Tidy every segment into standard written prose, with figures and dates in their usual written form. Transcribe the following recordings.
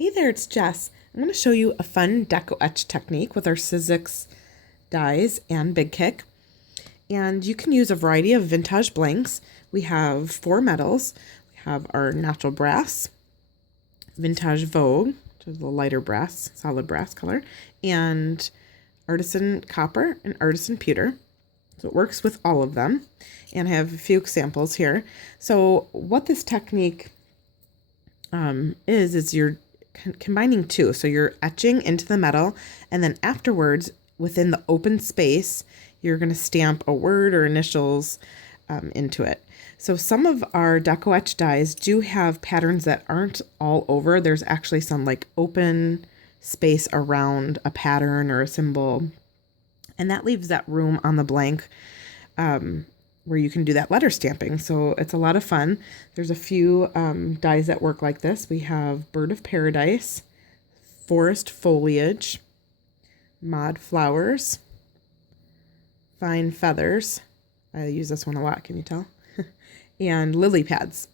Hey there, it's Jess. I'm going to show you a fun Deco Etch technique with our Sizzix dies and Big Kick. And you can use a variety of vintage blanks. We have 4 metals. We have our natural brass, vintage Vogue, which is a lighter brass, solid brass color, and artisan copper and artisan pewter. So it works with all of them. And I have a few examples here. So what this technique is you're combining two. So you're etching into the metal, and then afterwards, within the open space, you're going to stamp a word or initials into it. So some of our Deco Etch dies do have patterns that aren't all over. There's actually some like open space around a pattern or a symbol, and that leaves that room on the blank where you can do that letter stamping. So it's a lot of fun. There's a few dies that work like this. We have Bird of Paradise, Forest Foliage, Mod Flowers, Fine Feathers. I use this one a lot, can you tell? And Lily Pads.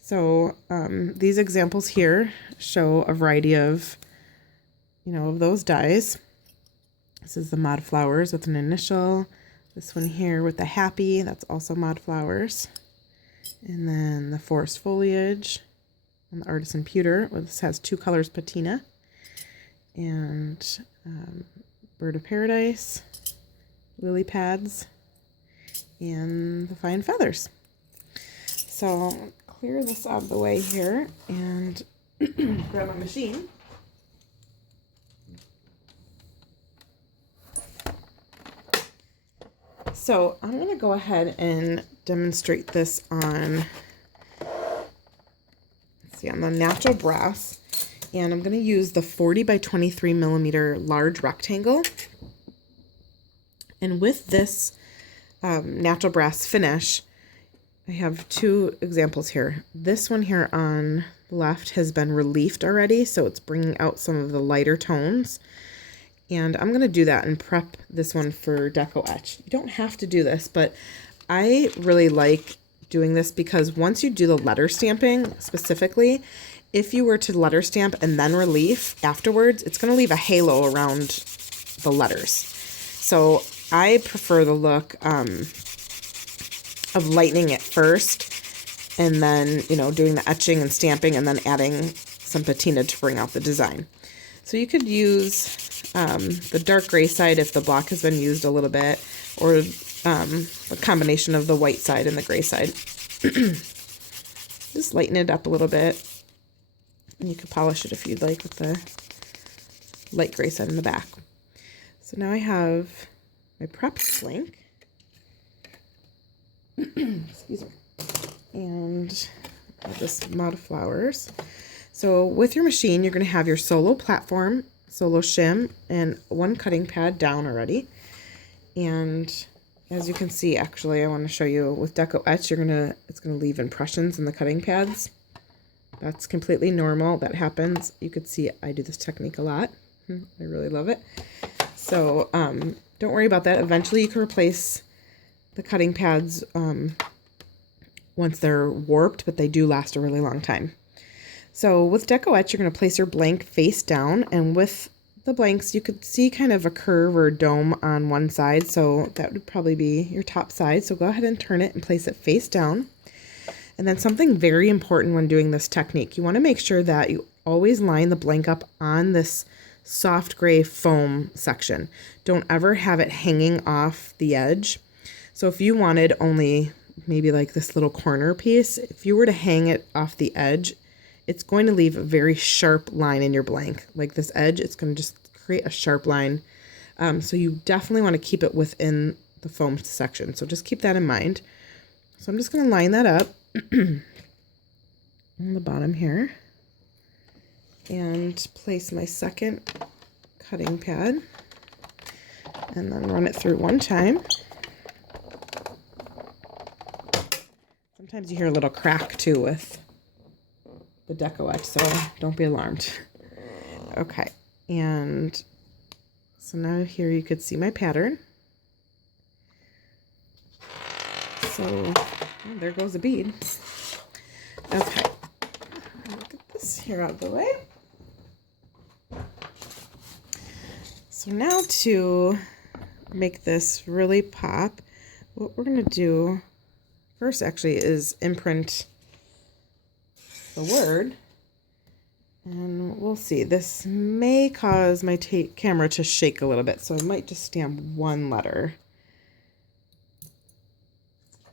So these examples here show a variety of, of those dies. This is the Mod Flowers with an initial. This one here with the happy, that's also Mod Flowers. And then the Forest Foliage and the Artisan Pewter. Well, this has 2 colors, Patina. And Bird of Paradise, Lily Pads, and the Fine Feathers. So clear this out of the way here and grab my machine. So I'm going to go ahead and demonstrate this on, on the natural brass. And I'm going to use the 40 by 23 millimeter large rectangle. And with this natural brass finish, I have 2 examples here. This one here on the left has been reliefed already, so it's bringing out some of the lighter tones. And I'm going to do that and prep this one for Deco Etch. You don't have to do this, but I really like doing this because once you do the letter stamping specifically, if you were to letter stamp and then relief afterwards, it's going to leave a halo around the letters. So I prefer the look of lightening it first and then, doing the etching and stamping and then adding some patina to bring out the design. So you could use the dark gray side if the block has been used a little bit, or a combination of the white side and the gray side. Just lighten it up a little bit, and you could polish it if you'd like with the light gray side in the back. So now I have my prepped blank. Excuse me. And this Mod Flowers. So with your machine, you're going to have your solo platform, solo shim, and 1 cutting pad down already. And as you can see, actually, I want to show you with Deco Etch, it's going to leave impressions in the cutting pads. That's completely normal. That happens. You could see I do this technique a lot. I really love it. So don't worry about that. Eventually, you can replace the cutting pads once they're warped, but they do last a really long time. So with Deco Etch, you're going to place your blank face down, and with the blanks, you could see kind of a curve or a dome on one side, so that would probably be your top side. So go ahead and turn it and place it face down. And then something very important when doing this technique, you want to make sure that you always line the blank up on this soft gray foam section. Don't ever have it hanging off the edge. So if you wanted only maybe like this little corner piece, if you were to hang it off the edge, it's going to leave a very sharp line in your blank. Like this edge, it's going to just create a sharp line. So you definitely want to keep it within the foam section. So just keep that in mind. So I'm just going to line that up on the bottom here and place my second cutting pad and then run it through 1 time. Sometimes you hear a little crack too with the Deco Etch, so don't be alarmed. Okay, and so now here you could see my pattern. So oh, there goes a bead. Okay, get this here out of the way. So now to make this really pop, what we're going to do first actually is imprint the word. And we'll see. This may cause my camera to shake a little bit, so I might just stamp one letter.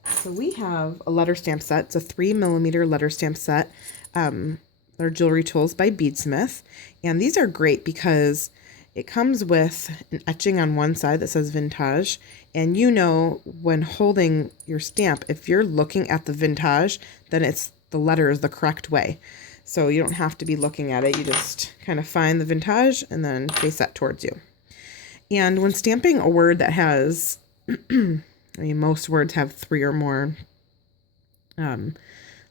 So we have a letter stamp set. It's a 3mm letter stamp set. They're Jewelry Tools by Beadsmith. And these are great because it comes with an etching on one side that says Vintage. And you know when holding your stamp, if you're looking at the Vintage, then the letter is the correct way. So you don't have to be looking at it. You just kind of find the Vintage and then face that towards you. And when stamping a word that has, I mean, most words have 3 or more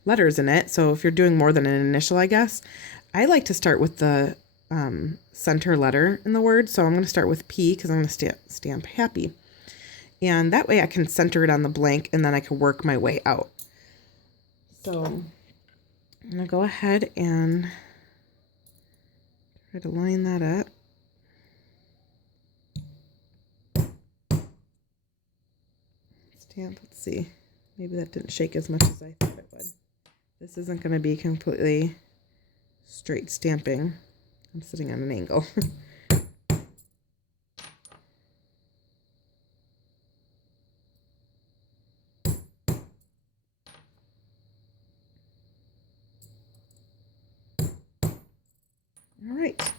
letters in it. So if you're doing more than an initial, I guess, I like to start with the center letter in the word. So I'm going to start with P because I'm going to stamp happy. And that way I can center it on the blank and then I can work my way out. So I'm going to go ahead and try to line that up. Stamp, let's see. Maybe that didn't shake as much as I thought it would. This isn't going to be completely straight stamping. I'm sitting on an angle. All right.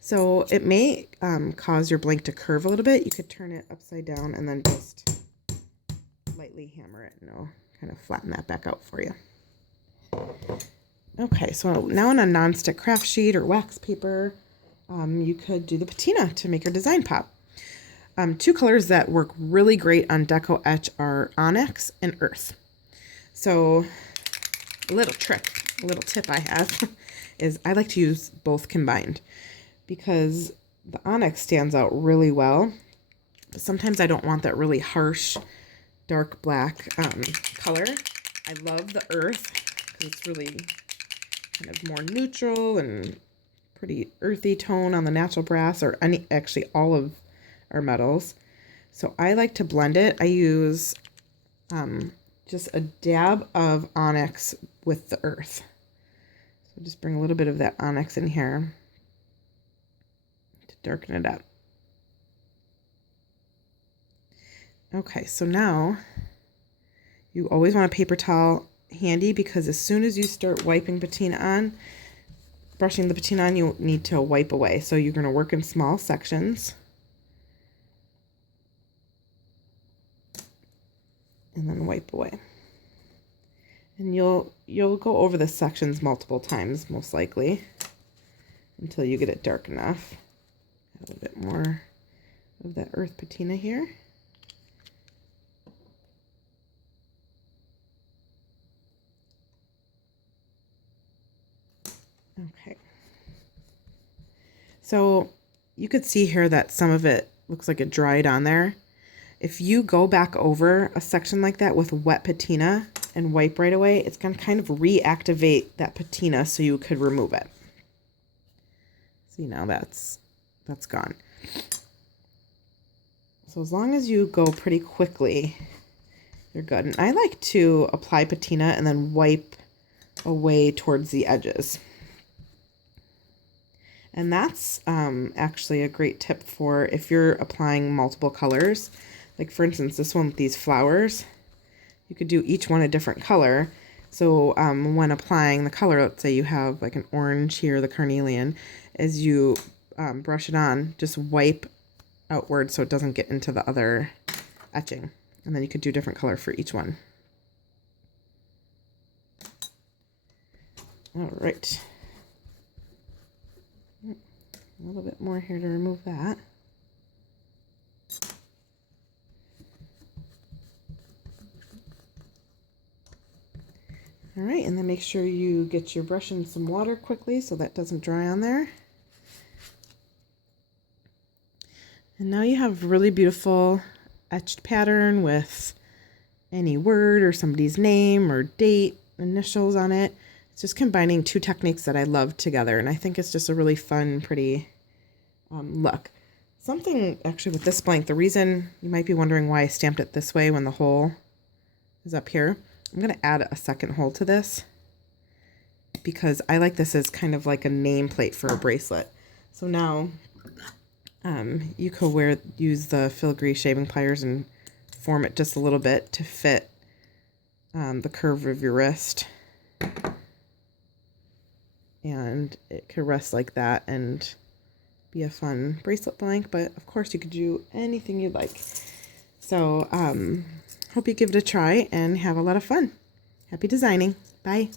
So it may cause your blank to curve a little bit. You could turn it upside down and then just lightly hammer it and it'll kind of flatten that back out for you. Okay, so now on a non-stick craft sheet or wax paper, you could do the patina to make your design pop. 2 colors that work really great on Deco Etch are onyx and earth. So a little tip I have is I like to use both combined because the onyx stands out really well. But sometimes I don't want that really harsh, dark black color. I love the earth because it's really kind of more neutral and pretty earthy tone on the natural brass or actually all of our metals. So I like to blend it. I use just a dab of onyx with the earth. So just bring a little bit of that onyx in here to darken it up. Okay, so now you always want a paper towel handy because as soon as you start wiping patina on, brushing the patina on, you need to wipe away. So you're going to work in small sections. And then wipe away. And you'll go over the sections multiple times, most likely, until you get it dark enough. A little bit more of that earth patina here. Okay. So you could see here that some of it looks like it dried on there. If you go back over a section like that with wet patina and wipe right away, it's going to kind of reactivate that patina so you could remove it. See, now that's gone. So as long as you go pretty quickly, you're good. And I like to apply patina and then wipe away towards the edges. And that's actually a great tip for if you're applying multiple colors. Like for instance, this one with these flowers, you could do each one a different color. So when applying the color, let's say you have like an orange here, the carnelian, as you brush it on, just wipe outward so it doesn't get into the other etching. And then you could do a different color for each one. All right. A little bit more here to remove that. All right, and then make sure you get your brush in some water quickly so that doesn't dry on there. And now you have really beautiful etched pattern with any word or somebody's name or date, initials on it. It's just combining 2 techniques that I love together, and I think it's just a really fun, pretty look. Something actually with this blank, the reason you might be wondering why I stamped it this way when the hole is up here, I'm going to add a second hole to this because I like this as kind of like a nameplate for a bracelet. So now you could use the filigree shaving pliers and form it just a little bit to fit the curve of your wrist. And it could rest like that and be a fun bracelet blank, but of course you could do anything you'd like. So hope you give it a try and have a lot of fun. Happy designing. Bye.